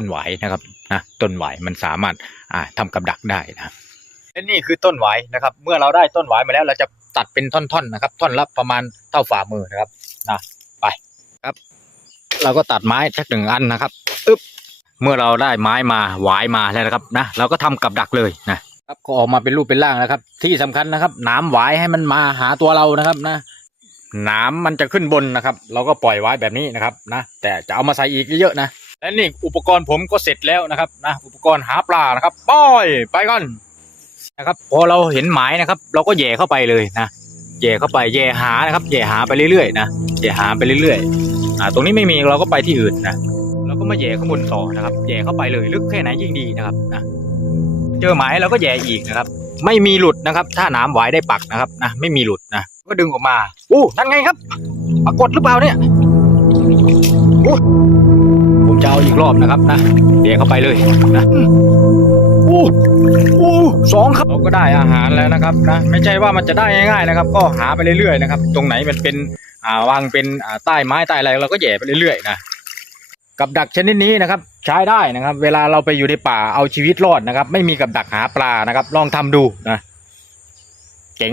ต้นหวายนะครับนะต้นหวายมันสามารถอ่าทำกับดักได้นะและนี่คือต้นหวายนะครับ เมื่อเราได้ต้นหวายมาแล้วเราจะตัดเป็นท่อนๆนะครับ ท่อนละประมาณเท่าฝ่ามือนะครับนะไปครับ เราก็ตัดไม้สักหนึ่งอันนะครับอึ๊บเมื่อเราได้ไม้มาหวายมาแล้วนะครับนะเราก็ทำกับดักเลยนะครับก็ออกมาเป็นรูปเป็นร่างแล้วครับ ที่สำคัญนะครับหน้ำหวายให้มันมาหาตัวเรานะครับนะน้ำมันจะขึ้นบนนะครับ เราก็ปล่อยไว้แบบนี้นะครับนะแต่จะเอามาใส่อีกเยอะๆนะ และนี่อุปกรณ์ผมก็เสร็จแล้วนะครับนะอุปกรณ์หาปลานะครับปล่อยไปก่อนนะครับ พอเราเห็นหมายนะครับ เราก็แย่เข้าไปเลยนะแย่เข้าไปแย่หานะครับแย่หาไปเรื่อยๆนะแย่หาไปเรื่อยๆอ่าตรงนี้ไม่มีเราก็ไปที่อื่นนะเราก็มาแย่ข้างบนต่อนะครับแย่เข้าไปเลยลึกแค่ไหนยิ่งดีนะครับนะเจอหมายเราก็แย่อีกนะครับ ไม่มีหลุดนะครับ ถ้าหน้ำหวได้ปักนะครับนะไม่มีหลุดนะก็ดึงออกมาอู้นั่นไงครับปรากฏหรือเปล่าเนี่ยอู้ จะเอาอีกรอบนะครับนะเดี๋ยวเข้าไปเลยนะอู้อู้สองครับเราก็ได้อาหารแล้วนะครับนะไม่ใช่ว่ามันจะได้ง่ายๆนะครับ ก็หาไปเรื่อยๆนะครับ ตรงไหนมันเป็นอ่าวางเป็นอ่าใต้ไม้ใต้อะไรเราก็แหย่ไปเรื่อยๆนะกับดักชนิดนี้นะครับ ใช้ได้นะครับ เวลาเราไปอยู่ในป่าเอาชีวิตรอดนะครับ ไม่มีกับดักหาปลานะครับ ลองทำดูนะเจ๋ง